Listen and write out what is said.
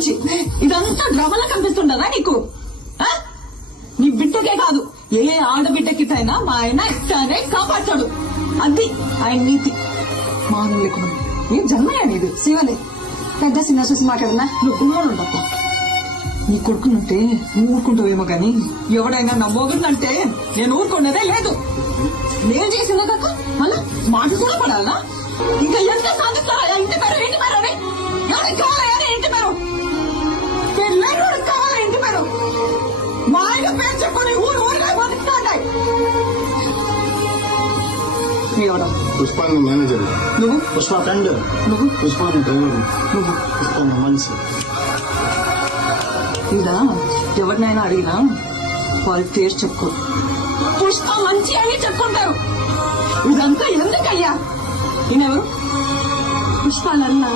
నుంచి ఇదంతా డ్రామాలా కనిపిస్తుండదా నీకు? నీ బిడ్డకే కాదు, ఏ ఆడబిడ్డకిటైనా మా ఆయన ఇట్లానే కాపాడతాడు. అది ఆయన నీతి. మానం లేకుండా ఏం జన్మయ్యా నీది? శివలే పెద్ద చిన్న చూసి మాట్లాడున్నా. నువ్వు ఉండప్ప. నీ కొడుకునంటే నువ్వు ఊరుకుంటావేమో గాని ఎవడైనా నా మొగుడినంటే నేను ఊరుకున్నదే లేదు. నేను చేసిందా కాక మళ్ళా మాట కూడా పడాలనా? ఇంకా ఎంత సాధిస్తారా? ఇంటి పేరు ఇంటి పేరు అని ఎవరికి కావాలా? ఇంటి పేరు పెళ్ళి కావాలా? ఇంటి పేరు మా ఆయన పేరు చెప్పుకొని ఊరు ఊరిగా బతుకుతాయి. ఎవడం పుష్ప మేనేజర్, నువ్వు పుష్ప ఫ్రెండ్, నువ్వు పుష్ప డ్రైవర్, నువ్వు పుష్ప మనిషి. ఇలా ఎవరినైనా అడిగినా వాళ్ళ పేరు చెప్పుకో. పుష్ప మంచి అని చెప్పుకుంటారు. ఇదంతా ఎందుకయ్యా? ఈయనెవరు? పుష్పాలన్నా